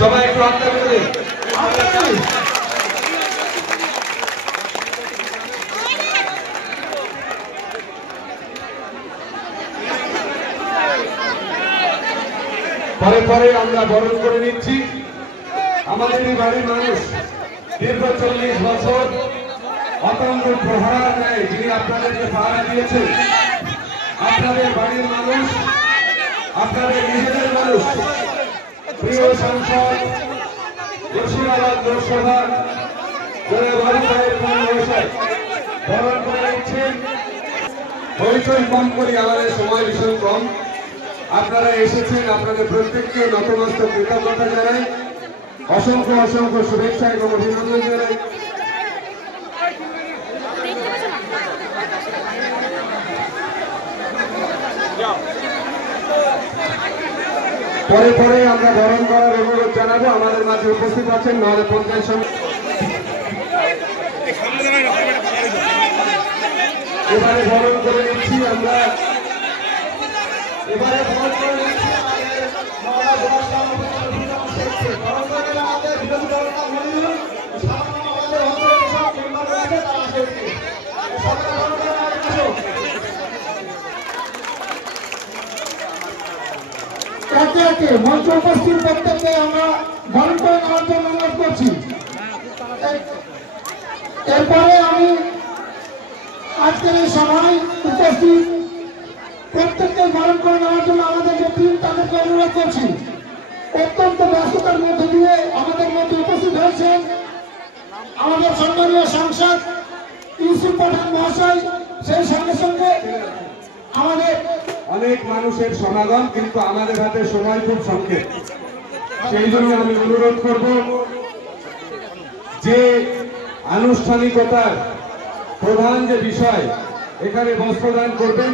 সবাই একটু আত্মা করে দিন। পরে পরে আমরা বরণ করে নিচ্ছি আমাদের এই বাড়ির মানুষ, দীর্ঘ 40 বছর অতঙ্গ প্রহার নেয় যিনি আপনাদেরকে পাহারা দিয়েছেন। আপনাদের বাড়ির মানুষ, আপনাদের নিজেদের মানুষ, প্রিয় সাংসদ মুর্শিদাবাদ লোকসভা বরণ করে নিচ্ছেন। পরিচয় কম করি, আমাদের সময় ভীষণ কম। আপনারা এসেছেন, আপনাদের প্রত্যেককে নতমস্তক কৃতজ্ঞতা জানাই, অসংখ্য অসংখ্য শুভেচ্ছা এবং অভিনন্দন জানাই। পরে পরে আমরা বরণ করার অনুরোধ জানাবো। আমাদের মাঝে উপস্থিত আছেন নাহলে পঞ্চায়েত সমিতি। এবারে বরণ করে নিচ্ছি আমরা, এবারে বরণ করে নিচ্ছি মঞ্চ উপস্থিত প্রত্যেককে আমরা বরণ করে নেওয়ার জন্য অনুরোধ করছি। এরপরে আমি আজকের এই সময় উপস্থিত প্রত্যেককে বরণ করে নেওয়ার জন্য আমাদের যে টিম তাদেরকে অনুরোধ করছি। অত্যন্ত ব্যস্ততার মধ্যে দিয়ে আমাদের মধ্যে উপস্থিত হয়েছেন আমাদের সম্মানীয় সাংসদ ইউসুফ পাঠান মহাশয়, সেই সঙ্গে সঙ্গে আমাদের অনেক মানুষের সমাগম, কিন্তু আমাদের হাতে সময় খুব সংক্ষেপ। সেই জন্য আমি অনুরোধ করব যে আনুষ্ঠানিকতার প্রধান যে বিষয়, এখানে বস্ত্রদান করবেন